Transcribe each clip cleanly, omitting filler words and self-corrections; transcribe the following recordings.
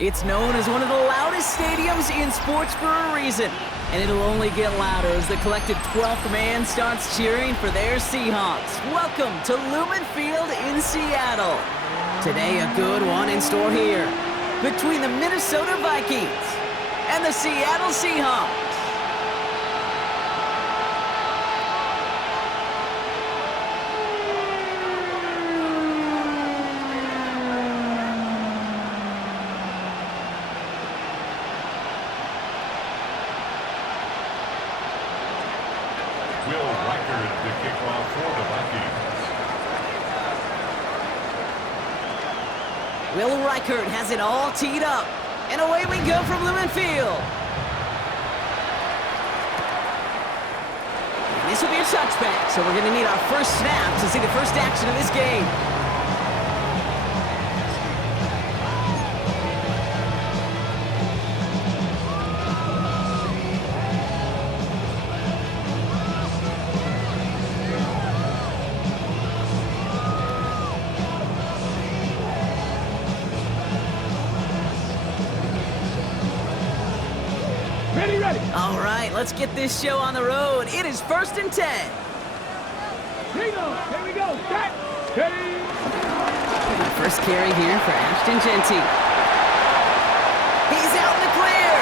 It's known as one of the loudest stadiums in sports for a reason. And it'll only get louder as the collective 12th man starts cheering for their Seahawks. Welcome to Lumen Field in Seattle. Today, a good one in store here between the Minnesota Vikings and the Seattle Seahawks. Will Reichert has it all teed up. And away we go from Lumen Field. And this will be a touchback, so we're going to need our first snap to see the first action of this game. All right, let's get this show on the road. It is 1st and 10. Here we go. Set. First carry here for Ashton Genty. He's out in the clear.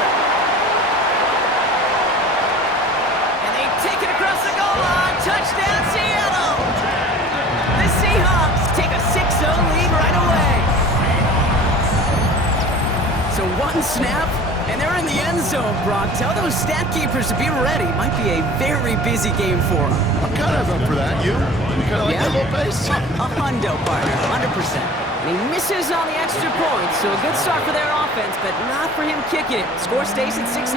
And they take it across the goal line. Touchdown, Seattle. The Seahawks take a 6-0 lead right away. So one snap. And they're in the end zone, Brock. Tell those stat keepers to be ready. Might be a very busy game for them. I'm kind of up for that. You kind of like that little pace? A hundo, partner, 100%. And he misses on the extra point, so a good start for their offense, but not for him kicking it. Score stays at 6-0.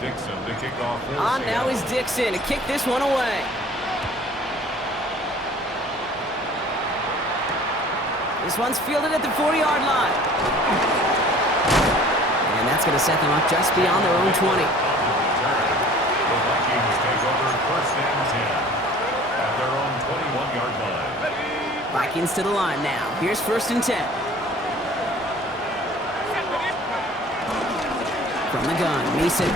Dixon to kick off. On now is Dixon to kick this one away. This one's fielded at the 40-yard line. And that's going to set them up just beyond their own 20. The Vikings take over 1st and 10 at their own 21-yard line. Vikings to the line now. Here's 1st and 10. From the gun, Mason.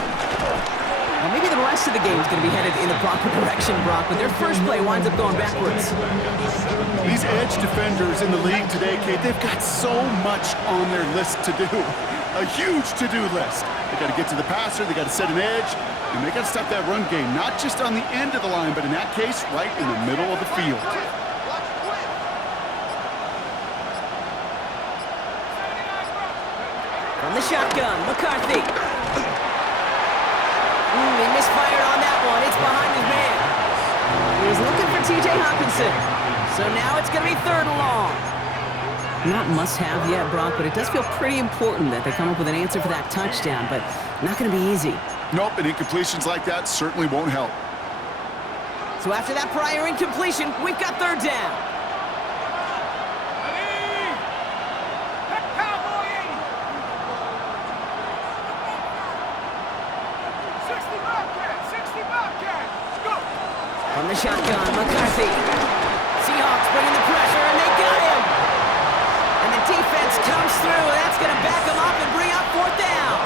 Well, maybe the rest of the game is going to be headed in the proper direction, Brock, but their first play winds up going backwards. These edge defenders in the league today, Kate, they've got so much on their list to do. A huge to-do list. They got to get to the passer, they got to set an edge, and they got to stop that run game, not just on the end of the line, but in that case, right in the middle of the field. From the shotgun, McCarthy. He misfired on that one. It's behind his man. He was looking for T.J. Hawkinson. So now it's going to be 3rd and long. Not must-have yet, Brock, but it does feel pretty important that they come up with an answer for that touchdown, but not going to be easy. Nope, and incompletions like that certainly won't help. So after that prior incompletion, we've got 3rd down. From the shotgun, McCarthy. Seahawks bringing the pressure, and they got him. And the defense comes through, and that's going to back them up and bring up 4th down.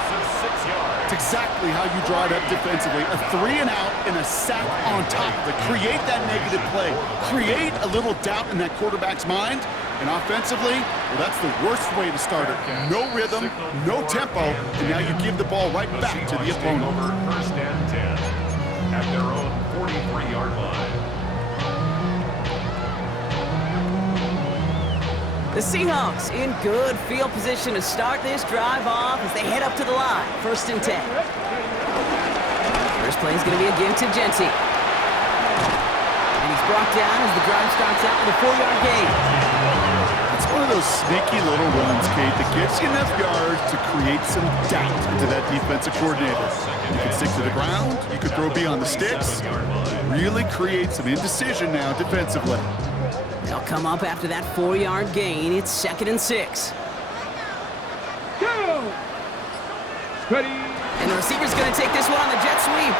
It's exactly how you draw it up defensively. A 3-and-out and a sack on top of it. Create that negative play. Create a little doubt in that quarterback's mind. And offensively, well, that's the worst way to start it. No rhythm, no tempo, and now you give the ball right back to the opponent. Over 1st and 10 at their own 43-yard line. The Seahawks in good field position to start this drive off as they head up to the line. 1st and 10. First play is going to be a give to Genty. And he's brought down as the drive starts out with a 4-yard gain. It's one of those sneaky little runs, Kate, that gives you enough yards to create some doubt into that defensive coordinator. You can stick to the ground, you could throw beyond the sticks, really create some indecision now defensively. They'll come up after that 4-yard gain. It's 2nd and 6. Go! Ready. And the receiver's going to take this one on the jet sweep.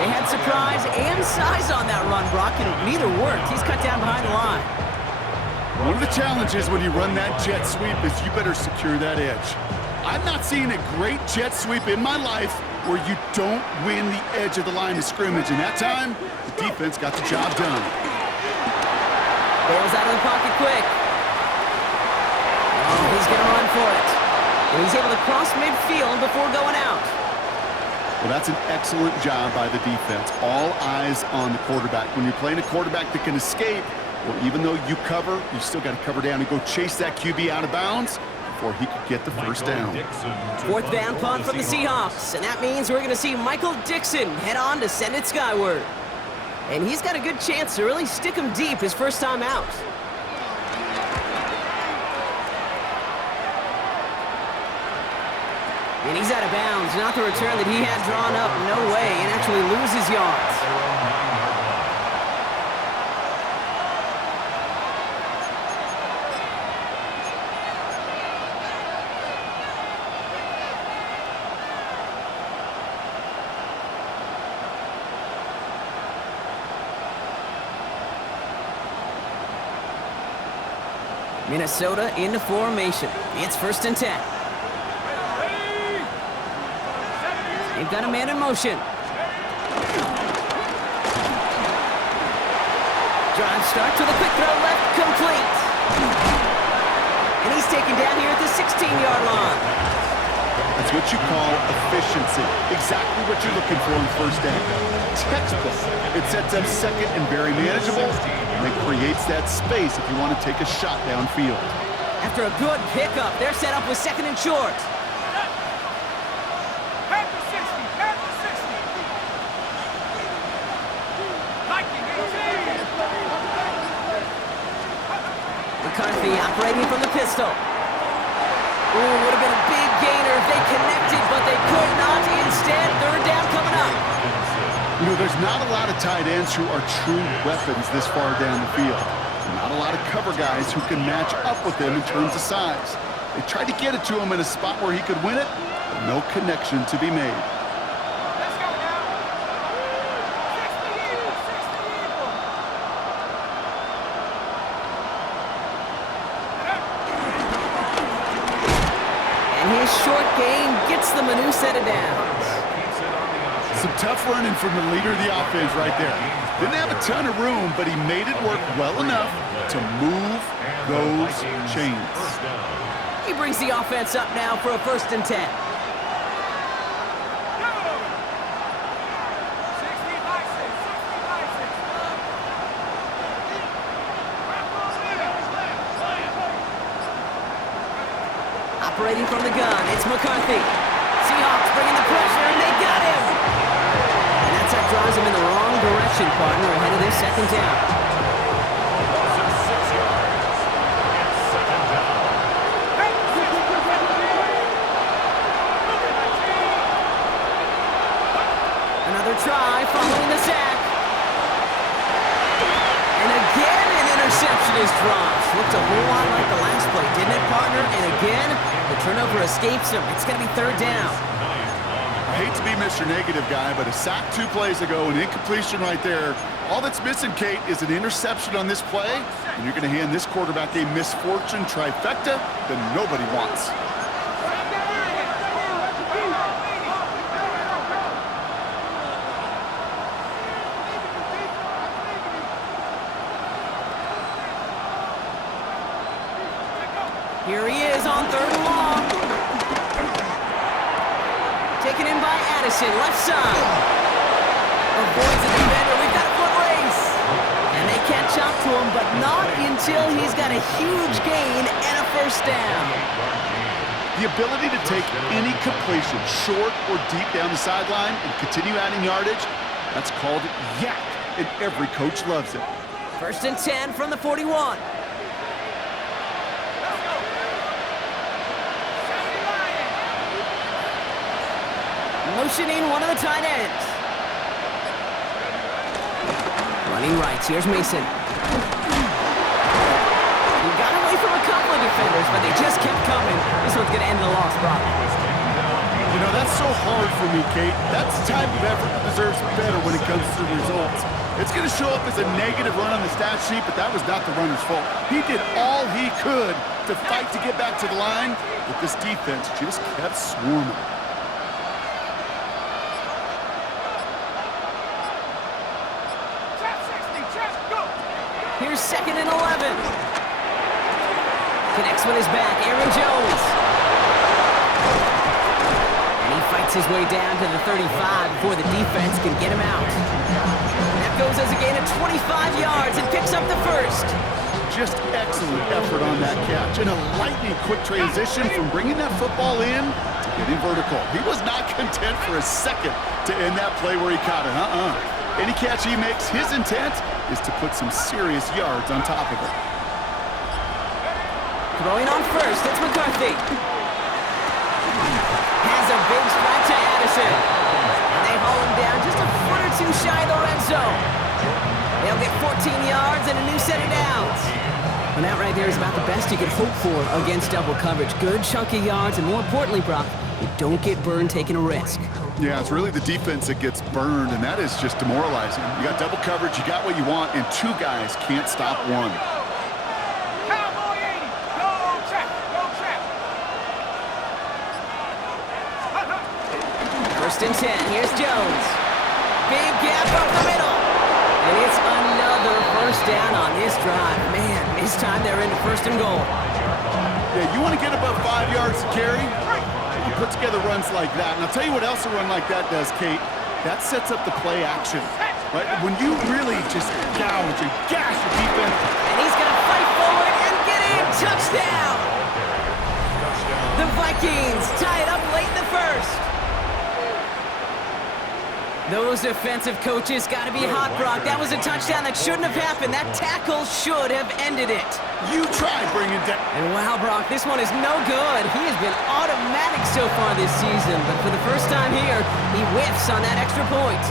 They had surprise and size on that run, Brock, and neither worked. He's cut down behind the line. One of the challenges when you run that jet sweep is you better secure that edge. I've not seen a great jet sweep in my life where you don't win the edge of the line of scrimmage. And that time, the defense got the job done. Bails out of the pocket quick. Oh, he's going to run for it. And he's able to cross midfield before going out. Well, that's an excellent job by the defense. All eyes on the quarterback. When you're playing a quarterback that can escape, well, even though you cover, you still got to cover down and go chase that QB out of bounds before he could get the first down. Fourth down punt from the Seahawks, and that means we're going to see Michael Dixon head on to send it skyward. And he's got a good chance to really stick him deep his first time out. And he's out of bounds. Not the return that he had drawn up. No way. And actually loses yards. Minnesota into formation. It's 1st and 10. They've got a man in motion. Drive starts with a quick throw left, complete. And he's taken down here at the 16-yard line. That's what you call efficiency. Exactly what you're looking for in first down. Textbook. It sets up second and very manageable, and it creates that space if you want to take a shot downfield. After a good pickup, they're set up with 2nd and short. McCarthy operating from the pistol. Ooh, would have been a big gainer if they connected, but they could not. Instead, 3rd down coming up. You know, there's not a lot of tight ends who are true weapons this far down the field. Not a lot of cover guys who can match up with him in terms of size. They tried to get it to him in a spot where he could win it, but no connection to be made. Short game gets them a new set of downs. Some tough running from the leader of the offense right there. Didn't have a ton of room, but he made it work well enough to move those chains. He brings the offense up now for a 1st and 10. Operating from the gun, it's McCarthy. Seahawks bringing the pressure, and they got him! And that's how drives him in the wrong direction, partner, ahead of their 2nd down. Another try following the sack. And again, an interception is dropped. Looked a whole lot like the last play, didn't it, partner? And again, the turnover escapes him. It's going to be 3rd down. I hate to be Mr. Negative guy, but a sack 2 plays ago, an incompletion right there. All that's missing, Kate, is an interception on this play, and you're going to hand this quarterback a misfortune trifecta that nobody wants. Here he is on 3rd and long. Taken in by Addison, left side. Avoids the defender. We've got a foot race. And they catch up to him, but not until he's got a huge gain and a 1st down. The ability to take any completion, short or deep down the sideline, and continue adding yardage, that's called yak, and every coach loves it. 1st and 10 from the 41. Motioning one of the tight ends. Running right. Here's Mason. He got away from a couple of defenders, but they just kept coming. This one's going to end and the loss, Brock. You know, that's so hard for me, Kate. That's the type of effort that deserves better when it comes to the results. It's going to show up as a negative run on the stat sheet, but that was not the runner's fault. He did all he could to fight to get back to the line, but this defense just kept swarming. Here's 2nd and 11. Connects with his back, Aaron Jones. And he fights his way down to the 35 before the defense can get him out. That goes as a gain of 25 yards and picks up the first. Just excellent effort on that catch. And a lightning quick transition from bringing that football in to getting vertical. He was not content for a second to end that play where he caught it. Any catch he makes, his intent is to put some serious yards on top of it. Throwing on first, it's McCarthy. Has a big strike to Addison. They haul him down just a foot or two shy of the red zone. They'll get 14 yards and a new set of downs. And that right there is about the best you can hope for against double coverage. Good chunky yards, and more importantly, Brock, you don't get burned taking a risk. Yeah, it's really the defense that gets burned, and that is just demoralizing. You got double coverage, you got what you want, and two guys can't stop one. Cowboy 80. Go trap. Go trap. 1st and 10. Here's Jones. Big gap up the middle. And it's another first down on this drive. Man, this time they're into 1st and goal. Yeah, you want to get above 5 yards to carry? You put together runs like that. And I'll tell you what else a run like that does, Kate. That sets up the play action. Right? When you really just gouge and gash your defense. And he's going to fight forward and get in. Touchdown! The Vikings tie it up late in the first. Those defensive coaches got to be hot, Brock. That was a touchdown that shouldn't have happened. That tackle should have ended it. You try bringing down. And wow, Brock, this one is no good. He has been automatic so far this season, but for the first time here, he whiffs on that extra point.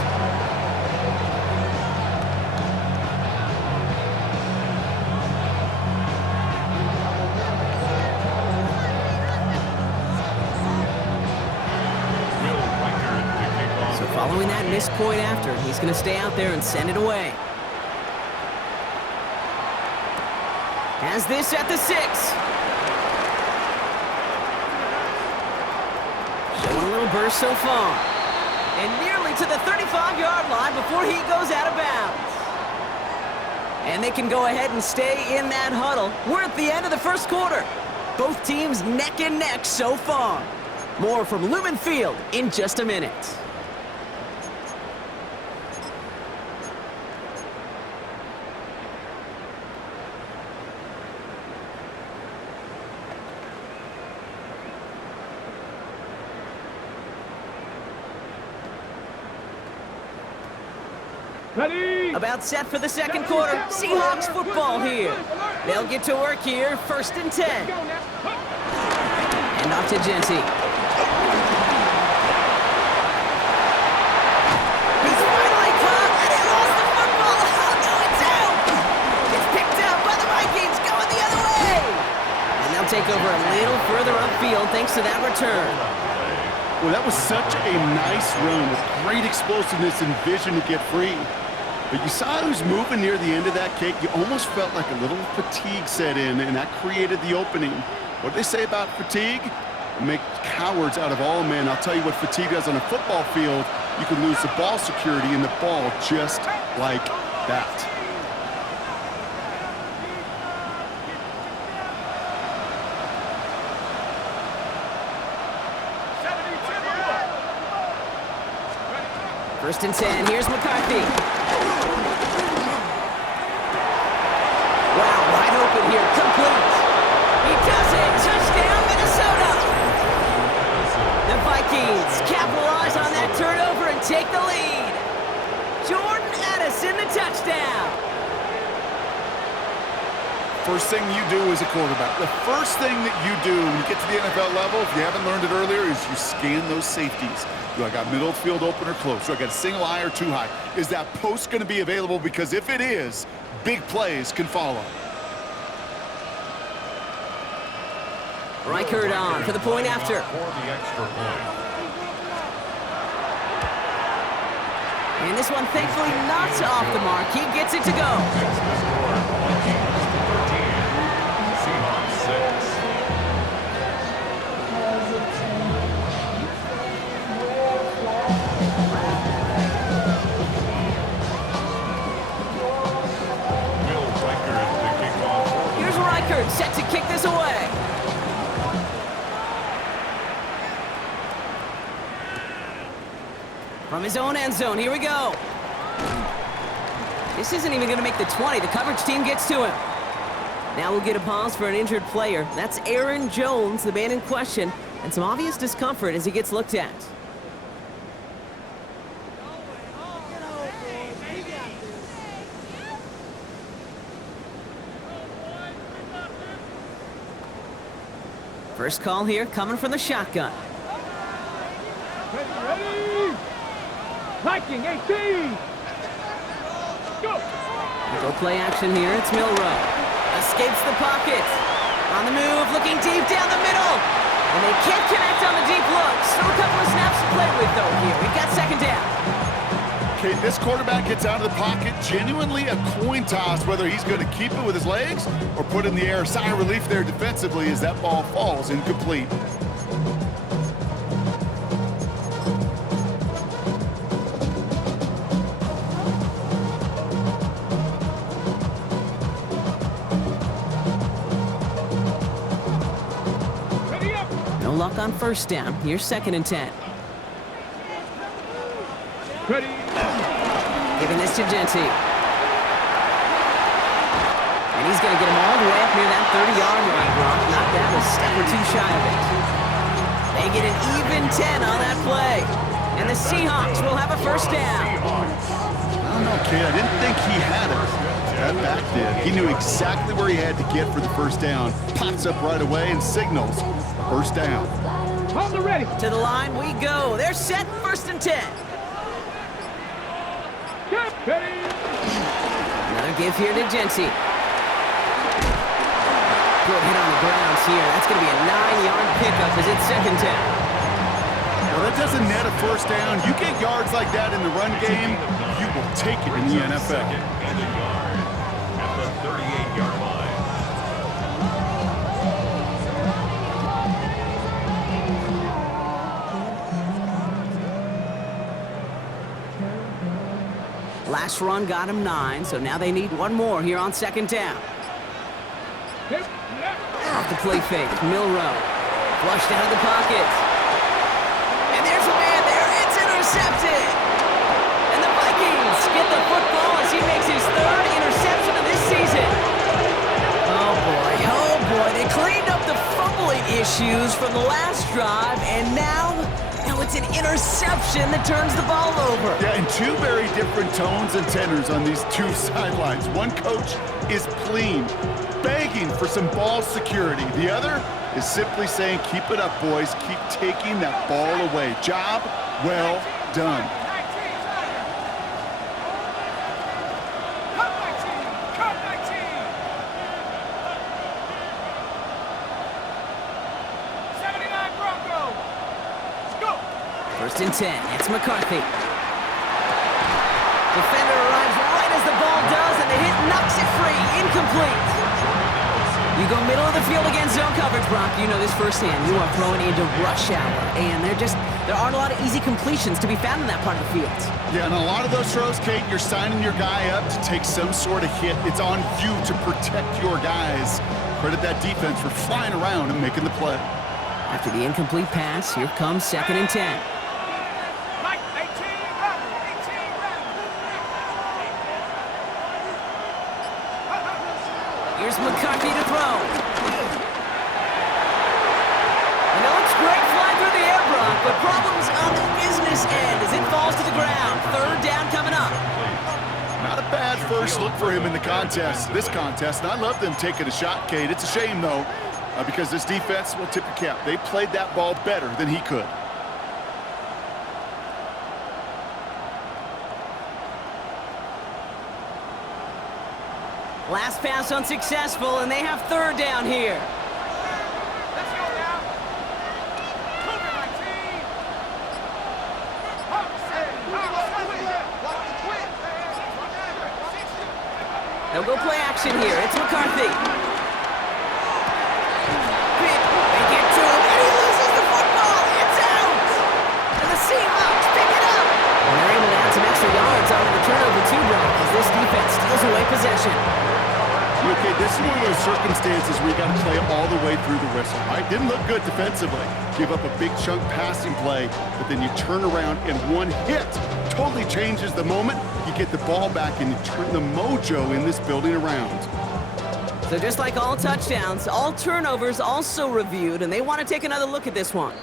So following that missed point after, he's going to stay out there and send it away. Has this at the 6. Showing a little burst so far. And nearly to the 35-yard line before he goes out of bounds. And they can go ahead and stay in that huddle. We're at the end of the first quarter. Both teams neck and neck so far. More from Lumen Field in just a minute. Ready. About set for the second quarter. Seahawks football here. They'll get to work here. 1st and 10. And off to Genty. He's finally caught, and he lost the football. Oh, no, it's out. It's picked up by the Vikings going the other way. And they'll take over a little further upfield thanks to that return. Well, that was such a nice run with great explosiveness and vision to get free. But you saw who's moving near the end of that kick. You almost felt like a little fatigue set in, and that created the opening. What do they say about fatigue? Make cowards out of all men. I'll tell you what fatigue does on a football field. You can lose the ball security in the ball just like that. First and 10, here's McCarthy. Wow, wide open here, complete. He does it, touchdown Minnesota. The Vikings capitalize on that turnover and take the lead. Jordan Addison, the touchdown. First thing you do as a quarterback, the first thing that you do when you get to the NFL level, if you haven't learned it earlier, is you scan those safeties. Do I got middle of field open or close? Do I got a single high or two high? Is that post going to be available? Because if it is, big plays can follow. Reichert on for the point after. For the extra point. And this one thankfully not off the mark. He gets it to go. Makes the score Vikings 13, Seahawks 6. Will Reichert to kick off. Here's Reichert set to kick this away. From his own end zone, here we go. This isn't even going to make the 20. The coverage team gets to him. Now we'll get a pause for an injured player. That's Aaron Jones, the man in question, and some obvious discomfort as he gets looked at. First call here coming from the shotgun. Ready? Viking 18. Go. Go play action here. It's Milrow. Escapes the pocket. On the move, looking deep down the middle. And they can't connect on the deep look. Still a couple of snaps to play with, though, here. We've got second down. Okay, this quarterback gets out of the pocket. Genuinely a coin toss whether he's going to keep it with his legs or put it in the air. Sigh of relief there defensively as that ball falls incomplete. No luck on first down. Here's second and 10. Ready. Giving this to Genty. And he's going to get him all the way up near that 30-yard line, Brock. Knocked that a step or two shy of it. They get an even 10 on that play. And the Seahawks will have a first down. I don't know, kid. I didn't think he had it. That back did. He knew exactly where he had to get for the first down. Pops up right away and signals first down. On the ready. To the line we go. They're set, first and 10. Ready. Another give here to Genty. Good hit on the grounds here. That's going to be a 9-yard pickup as it's second down. Well, that doesn't net a first down. You get yards like that in the run game, you will take it in the NFL. And a yard at the 38-yard line. Last run got him 9, so now they need one more here on second down. Off the play fake, Milrow. Flushed out of the pocket. And there's a man there. It's intercepted. And the Vikings get the football as he makes his third interception of this season. Oh boy. They cleaned up the fumbling issues from the last drive, and now it's an interception that turns the ball over. Yeah, and two very different tones and tenors on these two sidelines. One coach is pleased, begging for some ball security. The other is simply saying, keep it up, boys. Keep taking that ball away. Job well done. Cut 19. 79 Broncos. Let's go. First and 10, it's McCarthy. Defender arrives right as the ball does, and the hit knocks it free. Incomplete. You go middle of the field against zone coverage, Brock. You know this firsthand. You are throwing into rush hour, and there aren't a lot of easy completions to be found in that part of the field. Yeah, and a lot of those throws, Kate, you're signing your guy up to take some sort of hit. It's on you to protect your guys. Credit that defense for flying around and making the play. After the incomplete pass, here comes second and 10. Here's McCarthy to throw. And it looks great flying through the air, Brock, but problems on the business end as it falls to the ground. Third down coming up. Not a bad first look for him in this contest. And I love them taking a shot, Kate. It's a shame, though, because this defense will tip your cap. They played that ball better than he could. Last pass unsuccessful, and they have third down here. Let's go, They'll go play action here. It's McCarthy. They get to him, and he loses the football. It's out! And the Seahawks pick it up. And they're able to add some extra yards on the turnover too, Brock, as this defense steals away possession. Okay, this is one of those circumstances where you got to play it all the way through the whistle, right? Didn't look good defensively. Give up a big chunk passing play, but then you turn around and one hit totally changes the moment. You get the ball back and you turn the mojo in this building around. So just like all touchdowns, all turnovers also reviewed, and they want to take another look at this one.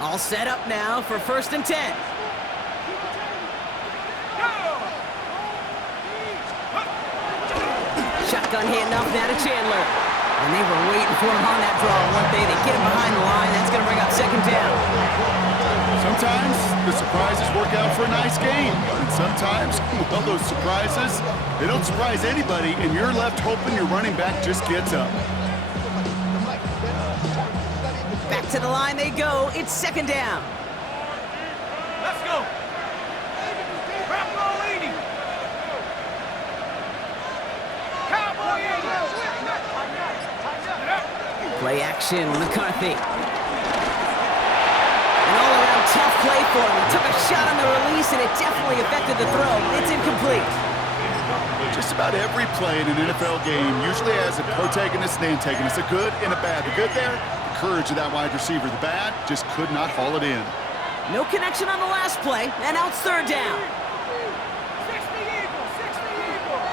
All set up now for 1st and 10. Shotgun handoff now to Chandler. And they were waiting for him on that draw, weren't they? They get him behind the line. That's going to bring up 2nd down. Sometimes the surprises work out for a nice game. And sometimes, well, those surprises, they don't surprise anybody, and you're left hoping your running back just gets up. Back to the line they go. It's 2nd down. Let's go. Cowboy 80. Cowboy 80. Play action, McCarthy. An all-around tough play for him. He took a shot on the release, and it definitely affected the throw. It's incomplete. Just about every play in an NFL game usually has a protagonist and antagonist, a good and a bad. The good there, the courage of that wide receiver. The bad, just could not haul it in. No connection on the last play, and now it's 3rd down. 60 Eagles, 60 Eagles.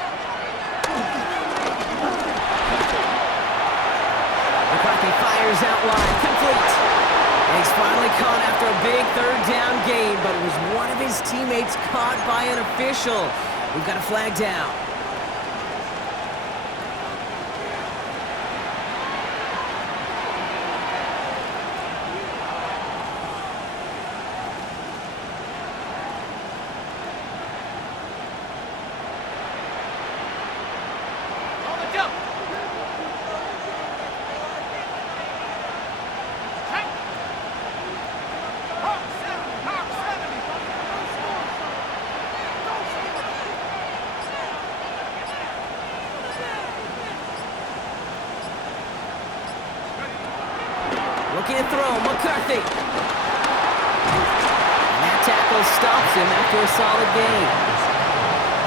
McCarthy fires out wide, complete. And he's finally caught after a big 3rd down game, but it was one of his teammates caught by an official. We've got a flag down. On the jump. Hawk 70, Hawk 70. Looking to throw, McCarthy. And that tackle stops him after a solid gain.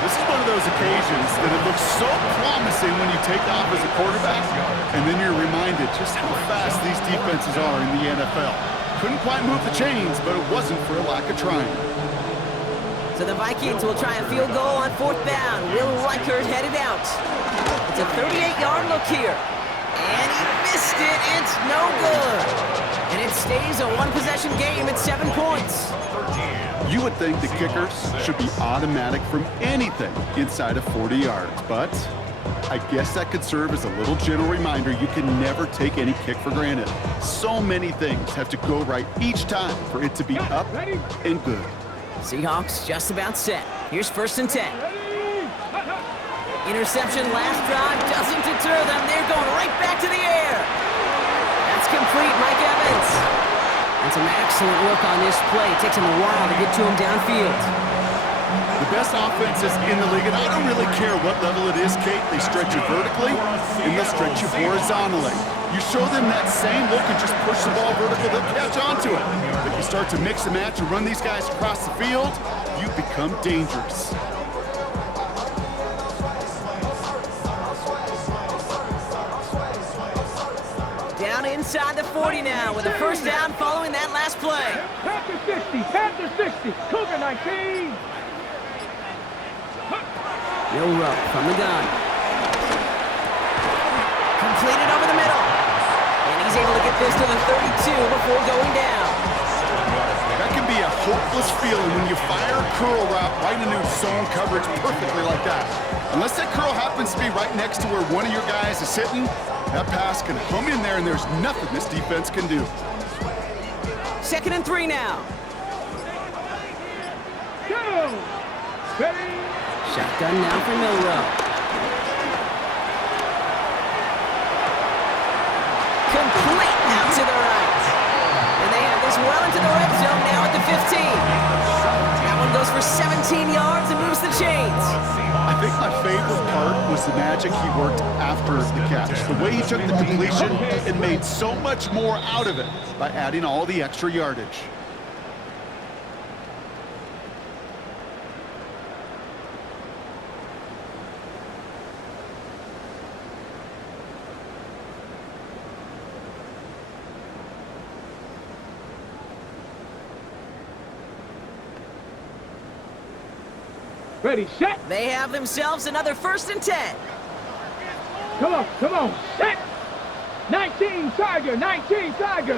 This is one of those occasions that it looks so promising when you take off as a quarterback, and then you're reminded just how fast these defenses are in the NFL. Couldn't quite move the chains, but it wasn't for a lack of trying. So the Vikings will try a field goal on 4th down. Will Reichert headed out. It's a 38-yard look here. And he missed it. It's no good. And it stays a one-possession game at 7 points. You would think the kickers should be automatic from anything inside of 40 yards, but I guess that could serve as a little gentle reminder you can never take any kick for granted. So many things have to go right each time for it to be up and good. Seahawks just about set. Here's 1st and 10. Interception last drive doesn't deter them. They're going right back to the air. That's complete, Mike Evans. And some excellent work on this play. It takes him a while to get to him downfield. The best offenses in the league, and I don't really care what level it is, Kate, they stretch you vertically and they'll stretch you horizontally. You show them that same look and just push the ball vertical, they'll catch onto it. But you start to mix and match and run these guys across the field, you become dangerous. Down inside the 40 now with a 1st down following that last play. Panther 60, Panther 60, Cougar 19. Will Rupp from the gun. Completed over the middle. And he's able to get this to the 32 before going down. That can be a hopeless feeling when you fire a curl route right into zone coverage perfectly like that. Unless that curl happens to be right next to where one of your guys is sitting, that pass can hum in there and there's nothing this defense can do. 2nd and 3 now. Go! Ready? Shotgun now for Milrow. goes for 17 yards and moves the chains. I think my favorite part was the magic he worked after the catch. The way he took the completion and made so much more out of it by adding all the extra yardage. Ready, set. They have themselves another 1st and 10. Come on, set. 19 Tiger, 19 Tiger.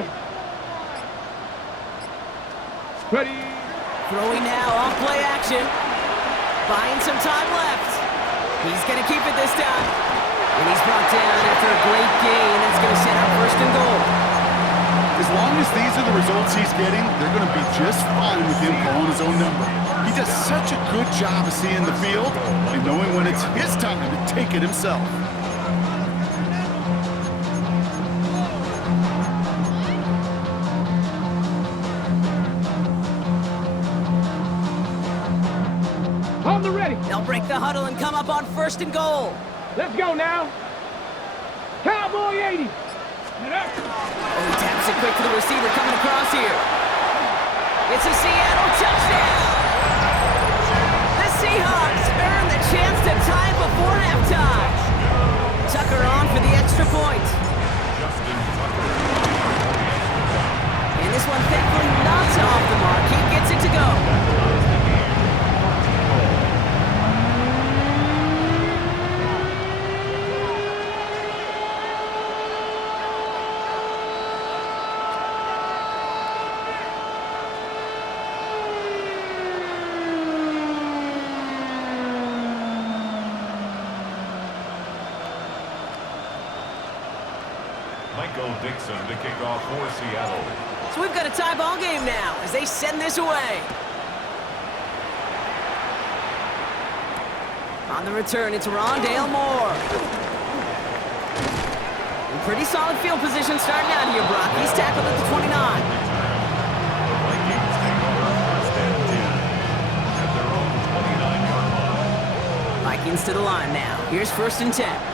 Ready. Throwing now, off play action. Buying some time left. He's going to keep it this time. And he's brought down after a great gain. That's going to set up 1st and goal. As long as these are the results he's getting, they're going to be just fine with him calling his own number. He does such a good job of seeing the field and knowing when it's his time to take it himself. On the ready. They'll break the huddle and come up on 1st and goal. Let's go now. Cowboy 80. Oh, he taps it quick to the receiver coming across here. It's a Seattle touchdown. The Seahawks earn the chance to tie before halftime. Tucker on for the extra point. And this one thankfully not off the mark. He gets it to go. Dixon to kick off for Seattle. So we've got a tie ball game now as they send this away. On the return, it's Rondale Moore. In pretty solid field position starting out here, Brock. He's tackled at the 29. The Vikings take over 1st and 10 at their own 29-yard line. Vikings to the line now. Here's 1st and 10.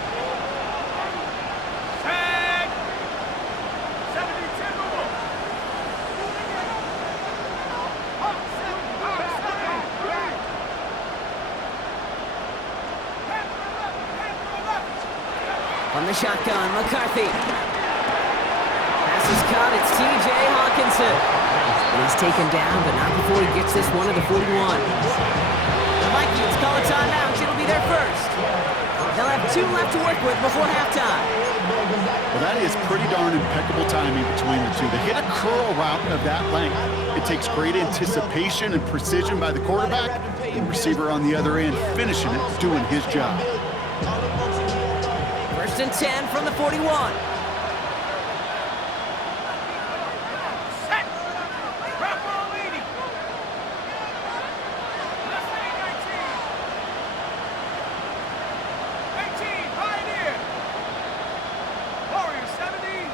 From the shotgun, McCarthy. Pass is caught, it's T.J. Hawkinson. And he's taken down, but not before he gets this one to the 41. The Vikings call a timeout. It'll be their first. They'll have 2 left to work with before halftime. Well, that is pretty darn impeccable timing between the two. They hit a curl route of that length. It takes great anticipation and precision by the quarterback, and the receiver on the other end finishing it, doing his job. 1st and 10 from the 41. Set. Bravo 80. Left wing 19. 18, Pioneer. Warrior 70.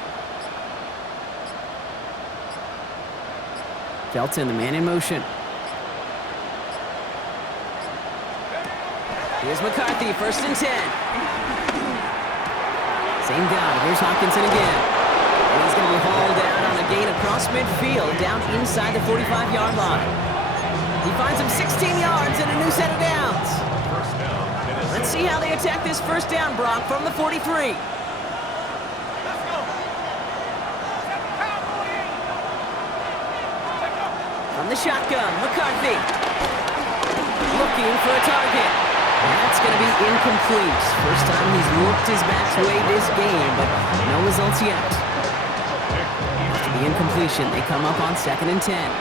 Felton, the man in motion. Here's McCarthy, 1st and 10. Same guy, here's Hawkinson again. And he's going to be hauled down on a gain across midfield, down inside the 45-yard line. He finds him 16 yards and a new set of downs. Let's see how they attack this 1st down, Brock, from the 43. Let's go. From the shotgun, McCarthy. Looking for a target. That's going to be incomplete. First time he's looked his best way this game, but no results yet. After the incompletion, they come up on 2nd and 10.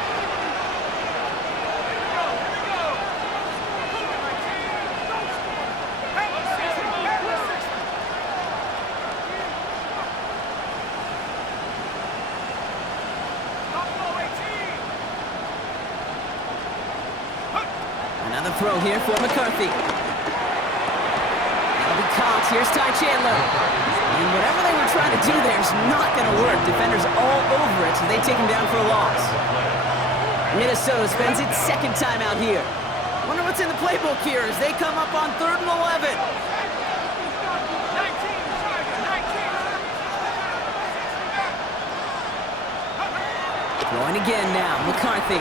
Another throw here for McCarthy. Here's Ty Chandler. And whatever they were trying to do there is not going to work. Defenders all over it, so they take him down for a loss. Minnesota spends its second time out here. Wonder what's in the playbook here as they come up on 3rd and 11. 19, Going again now, McCarthy.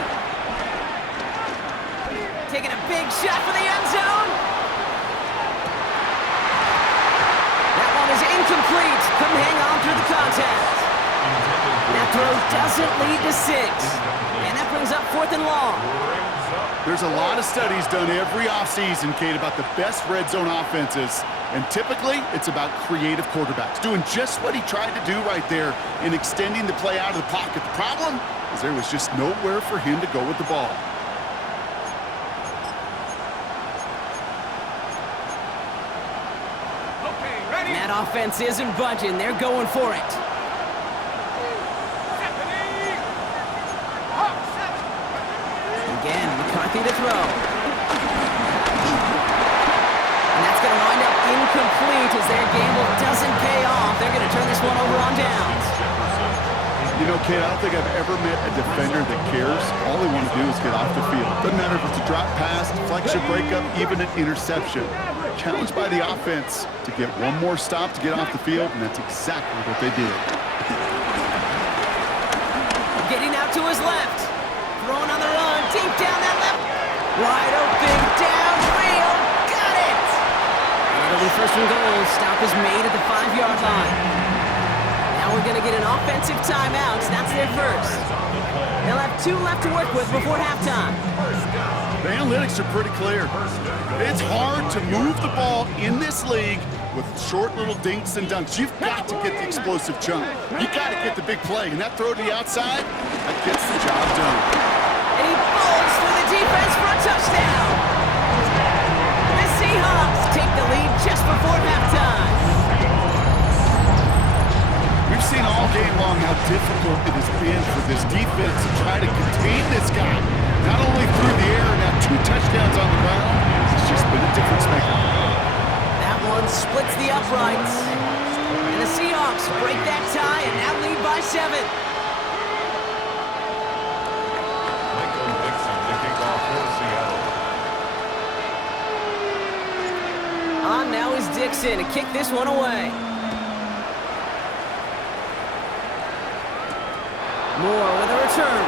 Taking a big shot for the end zone. That one is incomplete. Couldn't hang on through the contact. That throw doesn't lead to 6. And that brings up 4th and long. There's a lot of studies done every offseason, Kate, about the best red zone offenses. And typically, it's about creative quarterbacks, doing just what he tried to do right there in extending the play out of the pocket. The problem is there was just nowhere for him to go with the ball. okay, ready? And that offense isn't budging. They're going for it. Again, McCarthy to throw. And that's going to wind up incomplete as their gamble doesn't pay off. They're going to turn this one over on downs. You know, Kate, I don't think I've ever met a defender that cares. All they want to do is get off the field. Doesn't matter if it's a drop pass, deflection, breakup, even an interception. Challenged by the offense to get one more stop to get off the field, and that's exactly what they did. Getting out to his left. Throwing on the run, deep down that left. Wide open, downfield, got it! And it'll be 1st and goal. Stop is made at the 5-yard line. Now we're going to get an offensive timeout. That's their first. They'll have 2 left to work with before halftime. The analytics are pretty clear. It's hard to move the ball in this league with short little dinks and dunks. You've got to get the explosive chunk. You got to get the big play. And that throw to the outside, that gets the job done. And he bowls through the defense for a touchdown. The Seahawks take the lead just before halftime. We've seen all game long how difficult it has been for this defense to try to contain this guy. Not only through the air, now 2 touchdowns on the ground. It's just been a difference maker. That one splits the uprights. And the Seahawks break that tie and now lead by 7. Michael Dixon to kick off for Seattle. On now is Dixon to kick this one away. Moore with a return.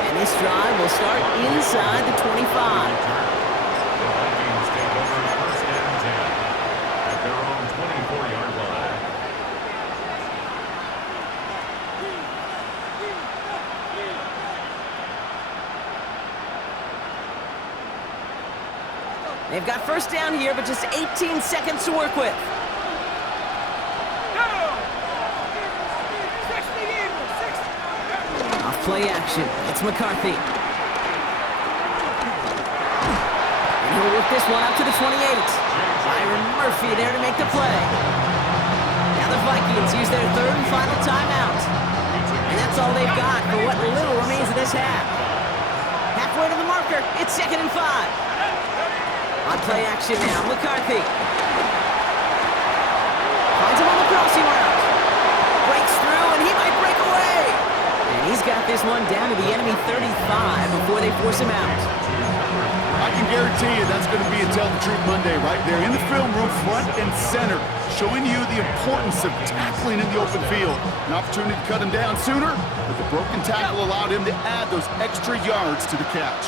And this drive will start inside the 25. The Vikings take over 1st and 10 at their own 24-yard line. They've got 1st down here, but just 18 seconds to work with. Off play action. It's McCarthy. And he'll work this one up to the 28. Byron Murphy there to make the play. Now the Vikings use their 3rd and final timeout. And that's all they've got for what little remains of this half. Halfway to the marker. It's 2nd and 5. On play action now, McCarthy. Finds him on the crossing route. Breaks through, and he might break away. And he's got this one down to the enemy 35 before they force him out. I can guarantee you that's going to be a Tell the Truth Monday right there in the film room, front and center, showing you the importance of tackling in the open field. An opportunity to cut him down sooner, but the broken tackle allowed him to add those extra yards to the catch.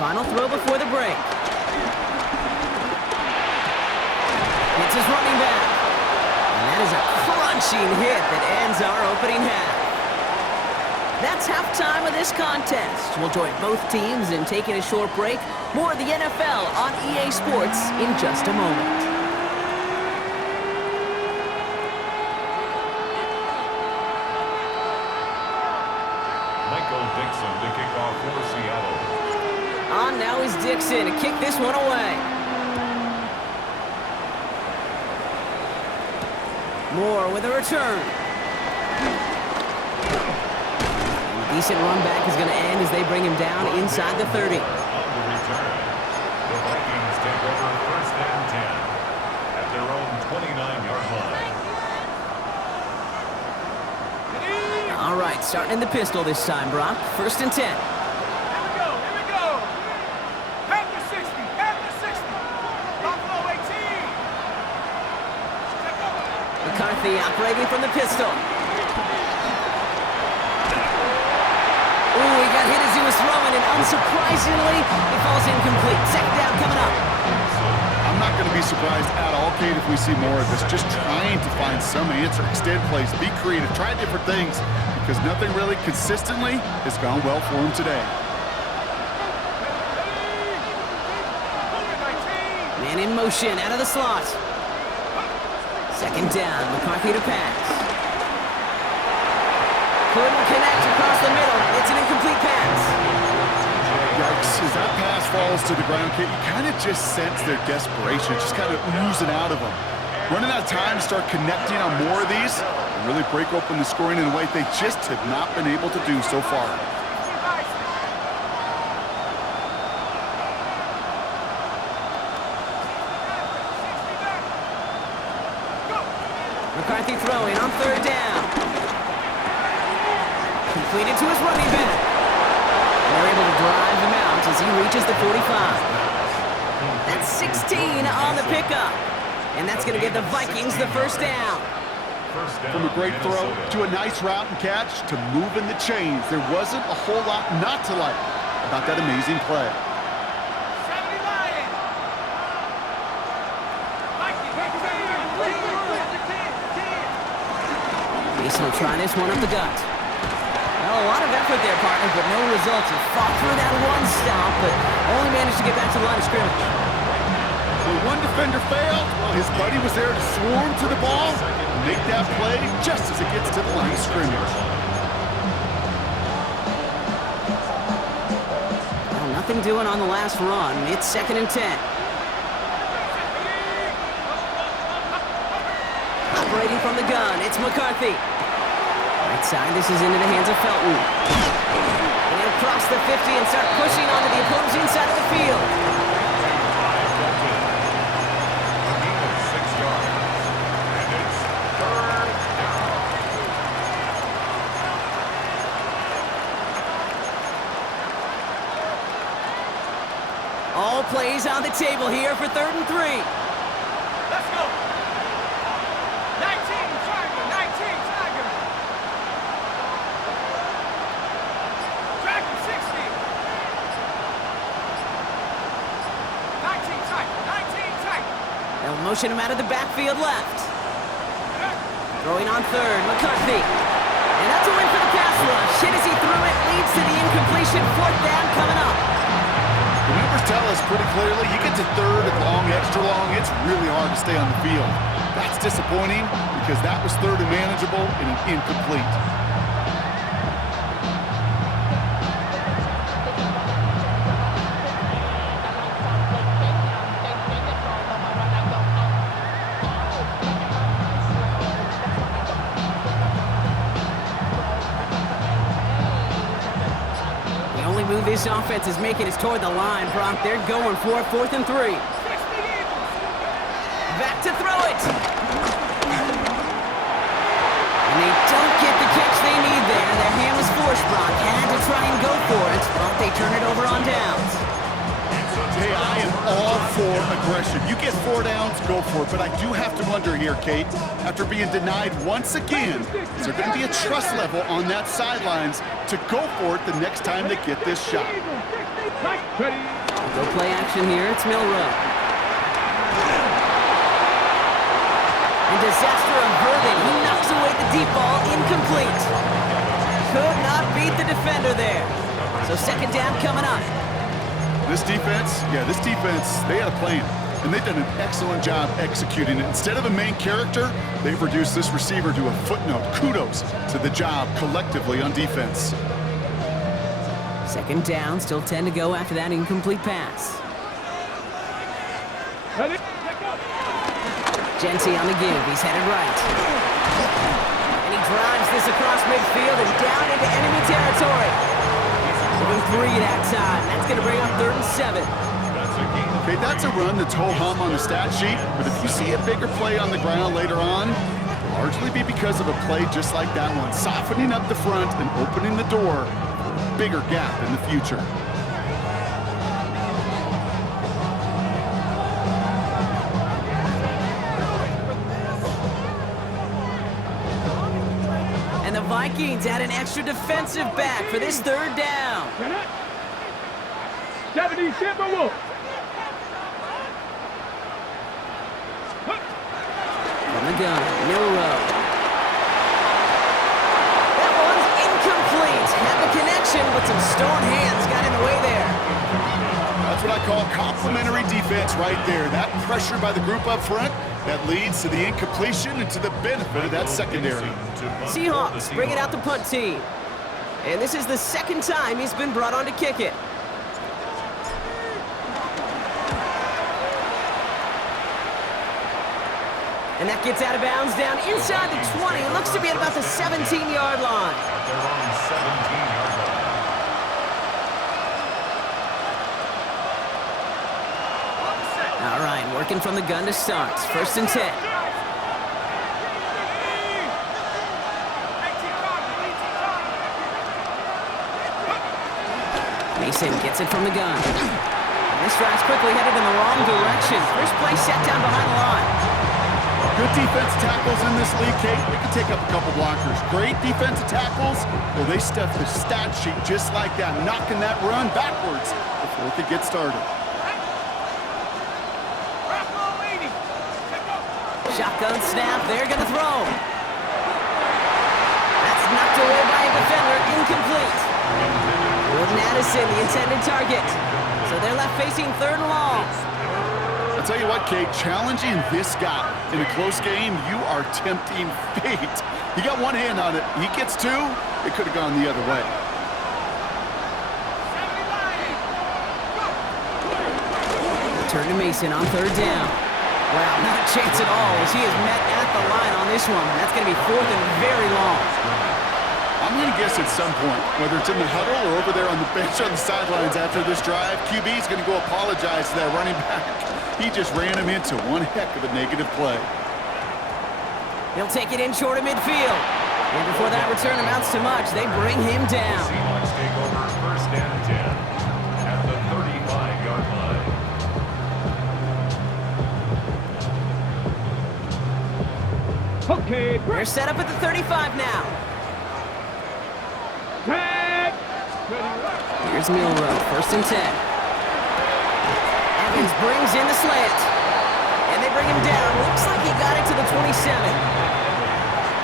Final throw before the break. It's his running back. And that is a crunching hit that ends our opening half. That's halftime of this contest. We'll join both teams in taking a short break. More of the NFL on EA Sports in just a moment. Michael Dixon to kick off for Seattle. On now is Dixon to kick this one away. Moore with a return. And a decent run back is going to end as they bring him down inside the 30. On the return, the Vikings take over 1st and 10 at their own 29-yard Starting in the pistol this time, Brock. 1st and 10. Here we go, here we go. Panther 60, Panther 60. Buffalo 18. Check over. McCarthy operating from the pistol. Ooh, he got hit as he was throwing, and unsurprisingly, it falls incomplete. 2nd down coming up. I'm not going to be surprised at all, Kate, if we see more of this. Just trying to find some answer, extend plays, be creative, try different things, because nothing really consistently has gone well for him today. Man in motion, out of the slot. 2nd down, McCarthy to pass. Couldn't connect across the middle. It's an incomplete pass. Yikes, as that pass falls to the ground, Kate, you kind of just sense their desperation, just kind of oozing out of them. Running out of time to start connecting on more of these and really break open the scoring in a way they just have not been able to do so far. McCarthy throwing on 3rd down. Completed to his running back. And they're able to drive him out as he reaches the 45. That's 16 on the pickup. And that's going to give the Vikings the 1st down. From a great throw to a nice route and catch to moving the chains, there wasn't a whole lot not to like about that amazing play. 70 Lions. Mason will try this one up the gut. Well, a lot of effort there, partner, but no results. He fought through that one stop, but only managed to get back to the line of scrimmage. When one defender failed, well, his buddy was there to swarm to the ball and make that play just as it gets to the line of scrimmage. Well, nothing doing on the last run. It's 2nd and 10. Operating from the gun, it's McCarthy. Right side, this is into the hands of Felton. And he'll cross the 50 and start pushing onto the opposing side of the field. All plays on the table here for 3rd and 3. Let's go. 19 Tiger, 19 Tiger. Dragon 60. 19 Tiger, 19 Tiger. They'll motion him out of the backfield left. Throwing on 3rd, McCarthy. And that's a win for the pass rush. Hit as he threw it, leads to the incompletion. 4th down coming up. The numbers tell us pretty clearly, you get to 3rd and long, extra long, it's really hard to stay on the field. That's disappointing because that was 3rd and manageable and an incomplete. Move this offense is making is toward the line, Brock. They're going for 4th and 3. Back to throw it. And they don't get the catch they need there. Their hand was forced, Brock. Had to try and go for it, but they turn it over on downs. Hey, I am all for aggression. You get 4 downs, go for it. But I do have to wonder here, Kate, after being denied once again, is there going to be a trust level on that sidelines to go for it the next time they get this shot? Go play action here. It's Milrow. And disaster averted. He knocks away the deep ball. Incomplete. Could not beat the defender there. So 2nd down coming up. This defense, they had a plan, and they've done an excellent job executing it. Instead of a main character, they've reduced this receiver to a footnote. Kudos to the job collectively on defense. 2nd down, still 10 to go after that incomplete pass. Genty on the give, he's headed right. And he drives this across midfield and down into enemy territory. 3 that time. That's going to bring up 3rd and 7. Okay, that's a run that's ho-hum on the stat sheet, but if you see a bigger play on the ground later on, largely be because of a play just like that one, softening up the front and opening the door for a bigger gap in the future. And the Vikings add an extra defensive back for this third down. 77 Wolf. From the gun, Milrow. That one's incomplete. Had the connection, but some stone hands got in the way there. That's what I call complimentary defense right there. That pressure by the group up front that leads to the incompletion and to the benefit of that secondary. Seahawks bring it out the punt team. And this is the second time he's been brought on to kick it. And that gets out of bounds down inside the 20. It looks to be at about the 17-yard line. They're on the 17-yard line. All right, working from the gun to start. First and 10. Mason gets it from the gun. And this drive's quickly headed in the wrong direction. First play set down behind the line. Good defense tackles in this league, Kate. They can take up a couple blockers. Great defensive tackles. Well, they stuff the stat sheet just like that, knocking that run backwards before it could get started. Shotgun snap. They're going to throw. That's knocked away by a defender. Incomplete. Jordan Addison, the intended target. So they're left facing third and long. I'll tell you what, Kate, challenging this guy in a close game, you are tempting fate. He got one hand on it. He gets two. It could have gone the other way. Turn to Mason on third down. Wow, not a chance at all as he is met at the line on this one. That's going to be fourth and very long. I'm going to guess at some point, whether it's in the huddle or over there on the bench on the sidelines after this drive, QB is going to go apologize to that running back. He just ran him into one heck of a negative play. He'll take it in short of midfield. And before that return amounts to much, they bring him down. Seahawks take over first and 10 at the 35-yard line. Okay, They're set up at the 35 now. tag. Here's Milrow, first and 10. Evans brings in the slant. And they bring him down. Looks like he got it to the 27.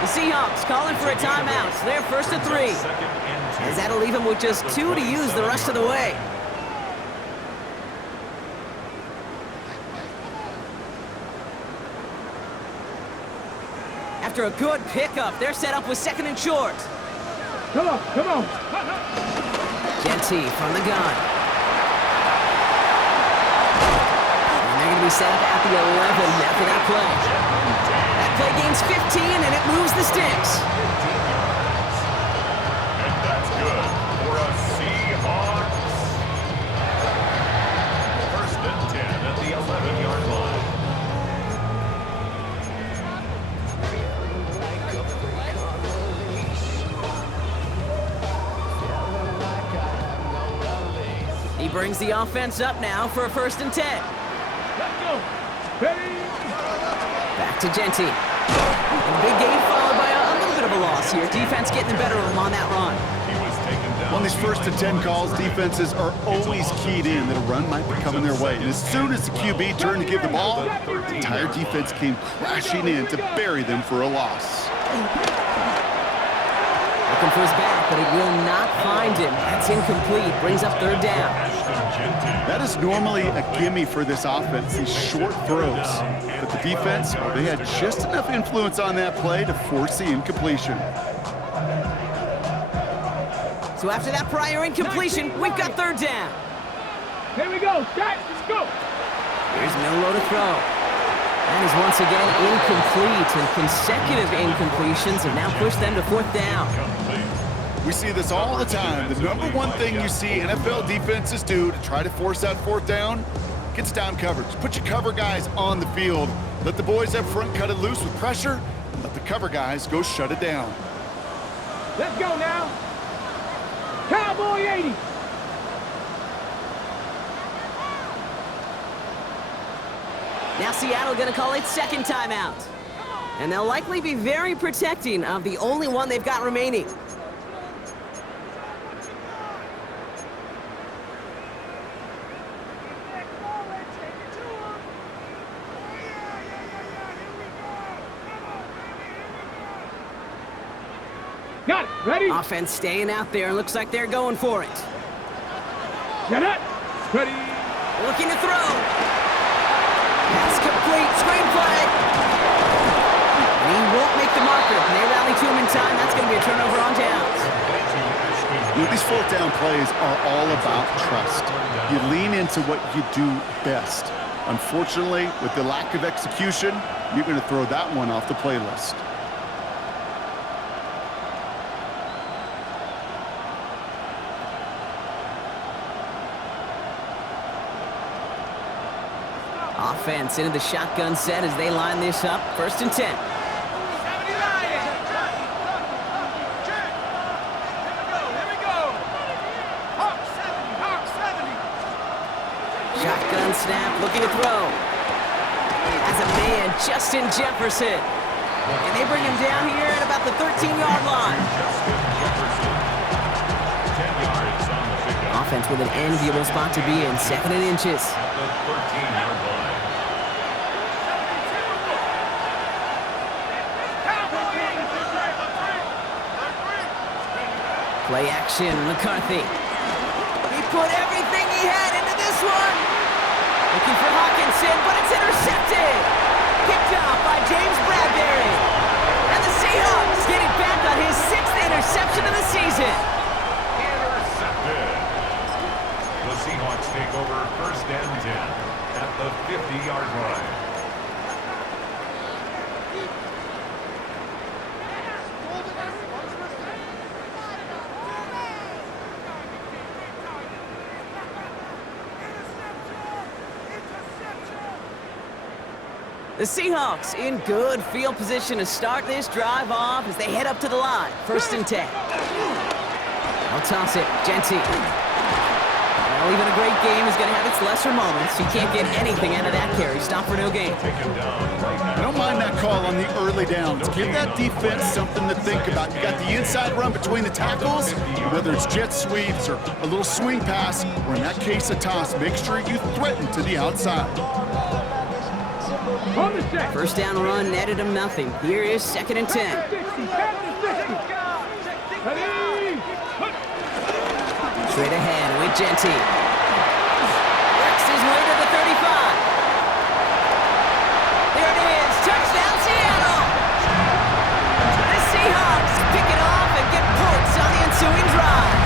The Seahawks calling for a timeout. So they're first and 3. As that'll leave him with just 2 to use the rest of the way. After a good pickup, they're set up with second and short. Come on, come on. Genty from the gun. And they're going to be set up at the 11 after that play. That play gains 15, and it moves the sticks. And that's good for a Seahawks. First and 10 at the 11-yard line. He brings the offense up now for a first and 10. Let's go. Ready. Back to Genty. And big gain followed by a little bit of a loss here. Defense getting the better of him on that run. He was taken down. On these first and 10 calls, defenses are always keyed in that a run might be coming their way. And as soon as the QB turned to give the ball, the entire defense came crashing in to bury them for a loss. Looking for his back, but it will not find him. That's incomplete. Brings up third down. That is normally a gimme for this offense, these short throws. But the defense, well, they had just enough influence on that play to force the incompletion. So after that prior incompletion, we've got third down. Here we go. Shot. Let's go. Here's Milrow to throw. That is once again incomplete, and consecutive incompletions have now pushed them to fourth down. We see this all the time. The number one thing you see NFL defenses do to try to force that fourth down, gets down coverage. Put your cover guys on the field. Let the boys up front cut it loose with pressure, and let the cover guys go shut it down. Let's go now. Cowboy 80. Now Seattle going to call its second timeout. And they'll likely be very protecting of the only one they've got remaining. Got it. Ready? Offense staying out there. Looks like they're going for it. Get it. Ready. Looking to throw. Pass complete. Screenplay. And he won't make the marker. They rally to him in time. That's going to be a turnover on downs. These fourth down plays are all about trust. You lean into what you do best. Unfortunately, with the lack of execution, you're going to throw that one off the playlist. Offense into the shotgun set as they line this up. 1st and 10. 70 Lions. Here we go. Hawk 70. Hawk 70. Shotgun snap, looking to throw. As a man, Justin Jefferson. And they bring him down here at about the 13-yard line. Justin Jefferson. 10 yards on the pickup. Offense with an enviable spot to be in. 2nd and inches. At the 13-yard line. Play action, McCarthy. He put everything he had into this one. Looking for Hawkinson, but it's intercepted. Picked off by James Bradbury. And the Seahawks getting back on his 6th interception of the season. Intercepted. The Seahawks take over 1st and 10 at the 50-yard line. The Seahawks in good field position to start this drive off as they head up to the line. 1st and 10. I'll toss it. Genty. Well, even a great game is going to have its lesser moments. You can't get anything out of that carry. Stop for no gain. I don't mind that call on the early downs. Give that defense something to think about. You got the inside run between the tackles, whether it's jet sweeps or a little swing pass, or in that case a toss, make sure you threaten to the outside. 1st down run netted him nothing. Here is 2nd and 10. Straight ahead with Genty. Works his way to the 35. There it is. Touchdown, Seattle. The Seahawks pick it off and get points on the ensuing drive.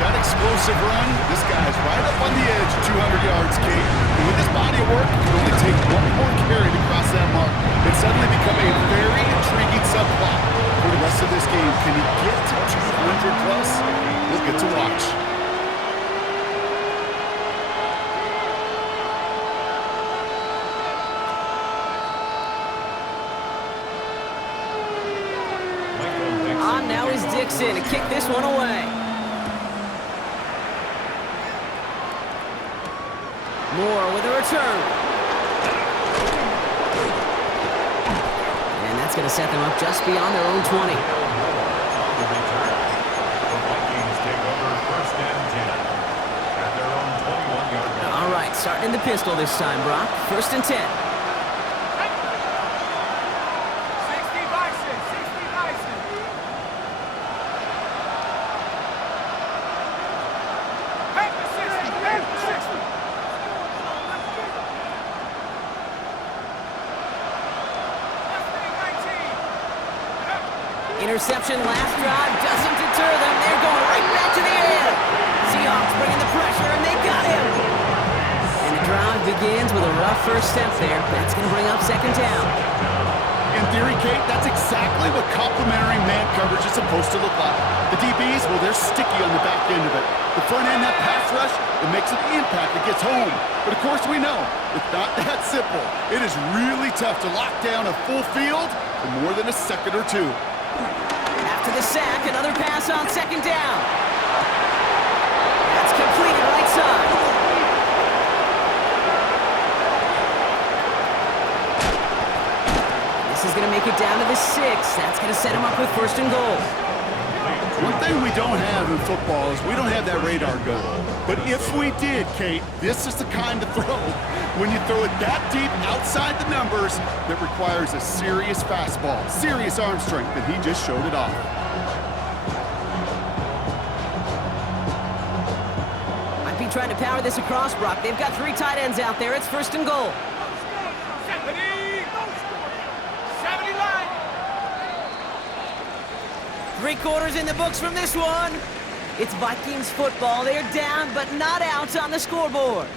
That explosive run, this guy's right up on the edge of 200 yards, Kate. And with his body of work, he can only take one more carry to cross that mark. It's suddenly become a very intriguing subplot for the rest of this game. Can he get to 200 plus? We'll get to watch. On now is Dixon to kick this one away. Moore with a return. And that's going to set them up just beyond their own 20. The return. The Vikings take over 1st and 10 at their own 21-yard line. All right, starting in the pistol this time, Brock. 1st and 10. 60 Bison. 60 Bison. Back to 60. Back to 60. Interception last drive doesn't deter them. They're going right back to the air. Seahawks bringing the pressure, and they got him. And the drive begins with a rough 1st step there. That's going to bring up 2nd down. In theory, Kate, that's exactly what complementary man coverage is supposed to look like. The DBs, well, they're sticky on the back end of it. The front end, that pass rush, it makes an impact. It gets home. But, of course, we know it's not that simple. It is really tough to lock down a full field for more than a second or two. After the sack, another pass on second down. That's completed right side. This is going to make it down to the 6. That's going to set him up with first and goal. One thing we don't have in football is we don't have that radar gun. But if we did, Kate, this is the kind of throw, when you throw it that deep outside the numbers, that requires a serious fastball, serious arm strength, and he just showed it off. Might be trying to power this across, Brock. They've got 3 tight ends out there. It's first and goal. 70 line. 3 quarters in the books from this one. It's Vikings football. They're down, but not out on the scoreboard.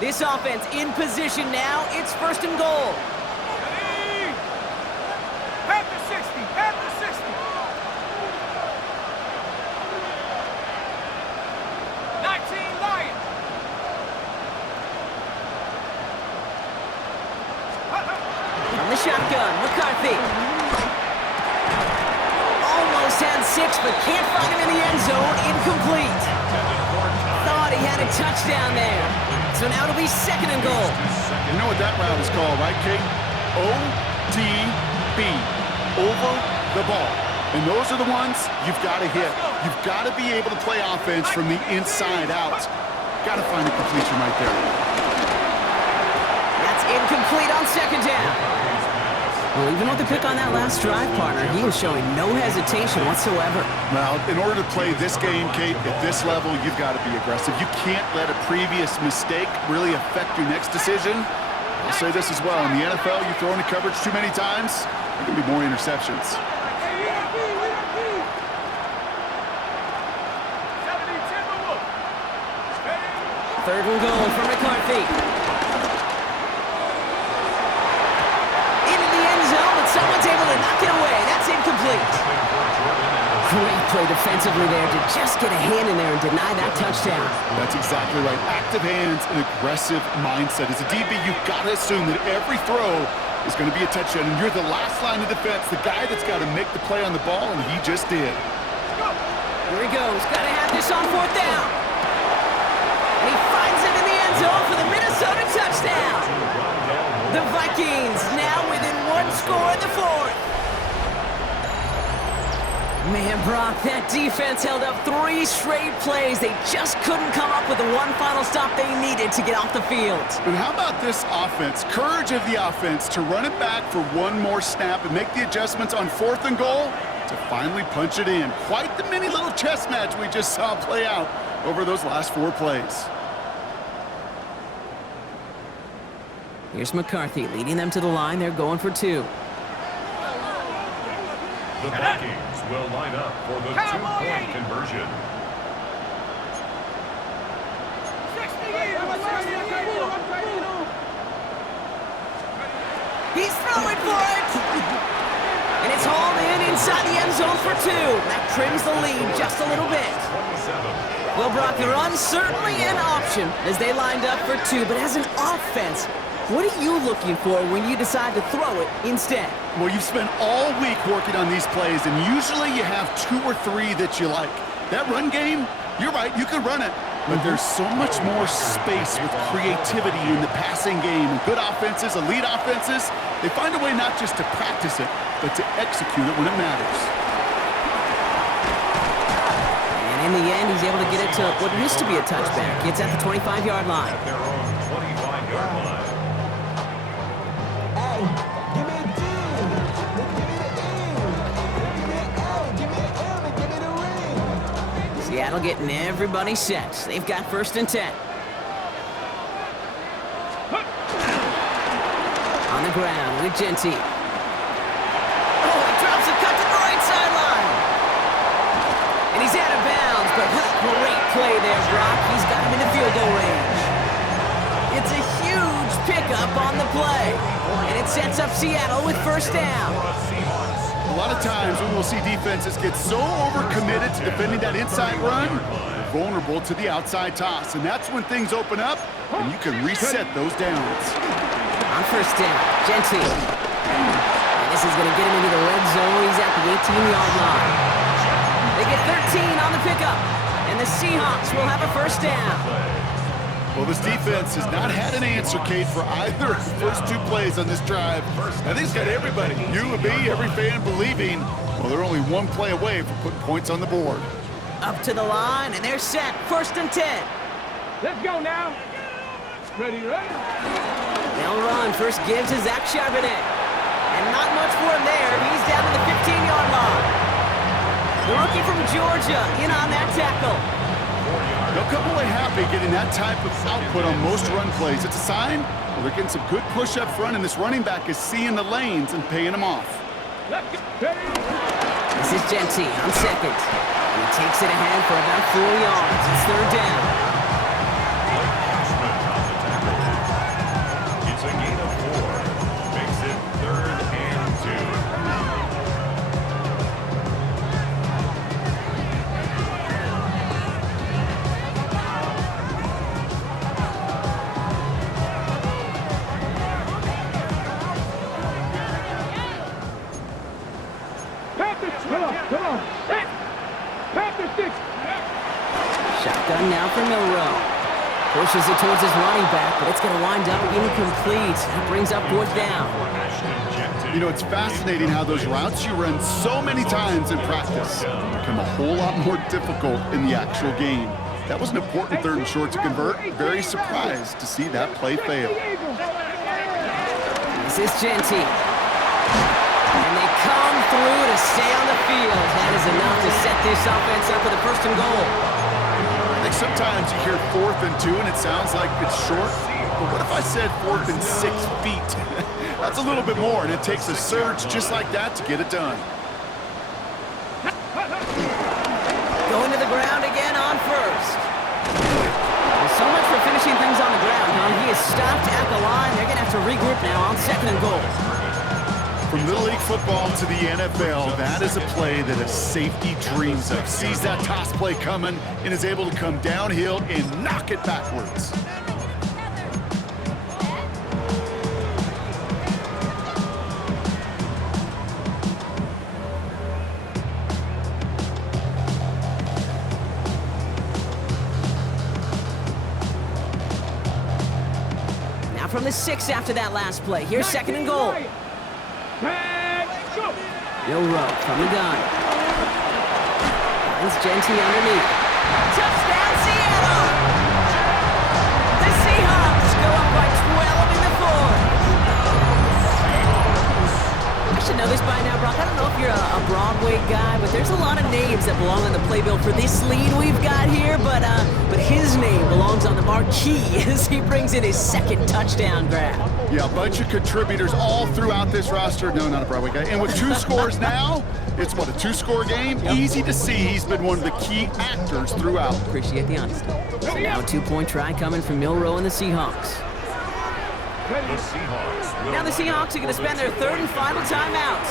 This offense in position now. It's first and goal. Panther 60, Panther 60. 19 Lion. From the shotgun, McCarthy. Almost had 6, but can't find him in the end zone. Incomplete. Thought he had a touchdown there. So now it'll be second and goal. You know what that route is called, right, Kate? OTB, over the ball. And those are the ones you've got to hit. You've got to be able to play offense from the inside out. Got to find a completion right there. That's incomplete on second down. Well, even with the pick on that last drive, partner, he was showing no hesitation whatsoever. Now, in order to play this game, Kate, at this level, you've got to be aggressive. You can't let a previous mistake really affect your next decision. I'll say this as well. In the NFL, you throw into coverage too many times, there can be more interceptions. 70, 10 the Wolf. Third and goal for McCarthy. Into the end zone, but someone's able to knock it away. That's incomplete. Great play defensively there to just get a hand in there and deny that touchdown. That's exactly right. Active hands and aggressive mindset. As a DB, you've got to assume that every throw is going to be a touchdown, and you're the last line of defense, the guy that's got to make the play on the ball, and he just did. Here he goes. Got to have this on fourth down. And he finds it in the end zone for the Minnesota touchdown. The Vikings now within 1 score in the 4th. Man, Brock, that defense held up 3 straight plays. They just couldn't come up with the one final stop they needed to get off the field. And how about this offense? Courage of the offense to run it back for one more snap and make the adjustments on 4th and goal to finally punch it in. Quite the mini little chess match we just saw play out over those last 4 plays. Here's McCarthy leading them to the line. They're going for 2. The Vikings will line up for the 2-point conversion. 68. He's throwing for it. And it's hauled in inside the end zone for 2. That trims the lead just a little bit. 27. Well, Brock, the run's certainly an option as they lined up for 2. But as an offense, what are you looking for when you decide to throw it instead? Well, you've spent all week working on these plays, and usually you have 2 or 3 that you like. That run game, you're right, you can run it. But there's so much more space with creativity in the passing game. And good offenses, elite offenses, they find a way not just to practice it, but to execute it when it matters. And in the end, he's able to get it to what used to be a touchback. It's at the 25-yard line. At their own 25-yard line. Seattle getting everybody set. They've got 1st and 10. On the ground with Genty. Oh, he drops a cut to the right sideline. Great play there, Brock. He's got him in the field goal range. It's a huge pickup on the play, and it sets up Seattle with first down. A lot of times when we'll see defenses get so overcommitted to defending that inside run, they're vulnerable to the outside toss, and that's when things open up, and you can reset those downs. On first down, Gentile. And this is going to get him into the red zone. He's at the 18-yard line. They get 13 on the pickup, and the Seahawks will have a first down. Well, this defense has not had an answer, Kate, for either of the first two plays on this drive. I think it's got everybody, you and me, every fan believing, well, they're only one play away from putting points on the board. Up to the line, and they're set. First and 10. Let's go now. Ready? They'll run. First give to Zach Charbonnet. And not much for him there. He's down to the 15-yard line. The rookie from Georgia in on that tackle. They'll come away happy getting that type of output on most run plays. It's a sign, well, they're getting some good push up front, and this running back is seeing the lanes and paying them off. This is Gentile on second. And he takes it ahead for about 4 yards. It's third down. It's a gain of 4. Makes it 3rd and 2. Come on. Panther 6. Shotgun now for Milrow. Pushes it towards his running back, but it's going to wind up incomplete. That brings up fourth down. You know, it's fascinating how those routes you run so many times in practice become a whole lot more difficult in the actual game. That was an important 3rd and short to convert. Very surprised to see that play fail. This is Gentile. And they come through to stay on the field. That is enough to set this offense up with a first and goal. I think sometimes you hear 4th and 2 and it sounds like it's short. But what if I said 4th and 6 feet? That's a little bit more, and it takes a surge just like that to get it done. Going to the ground again on first. Well, so much for finishing things on the ground, huh? He is stopped at the line. They're going to have to regroup now on second and goal. From Little League football to the NFL, that is a play that a safety dreams of. Sees that toss play coming and is able to come downhill and knock it backwards. Now from the 6 after that last play. Here's second and goal. Milrow from the gun. Finds Gentile underneath. Touchdown, Seattle! The Seahawks go up by 12 in the 4th. I should know this by now, Brock. I don't know if you're a Broadway guy, but there's a lot of names that belong on the playbill for this lead we've got here, but his name belongs on the marquee as he brings in his 2nd touchdown grab. Yeah, a bunch of contributors all throughout this roster. No, not a Broadway guy. And with 2 scores now, it's what, a 2-score game? Yep. Easy to see he's been one of the key actors throughout. Appreciate the honesty. So now a 2-point try coming from Milrow and the Seahawks. Now the Seahawks are going to spend their 3rd and final timeout.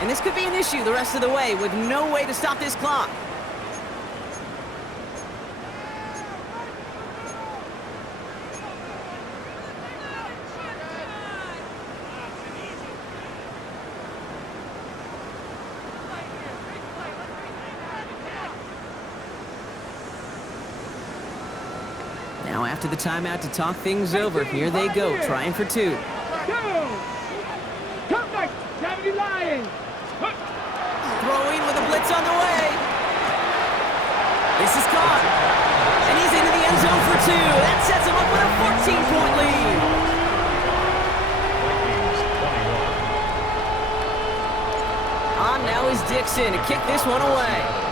And this could be an issue the rest of the way with no way to stop this clock. Now after the timeout to talk things over, here they go, trying for 2. Throwing with a blitz on the way. This is caught. And he's into the end zone for 2. That sets him up with a 14-point lead. On now is Dixon to kick this one away.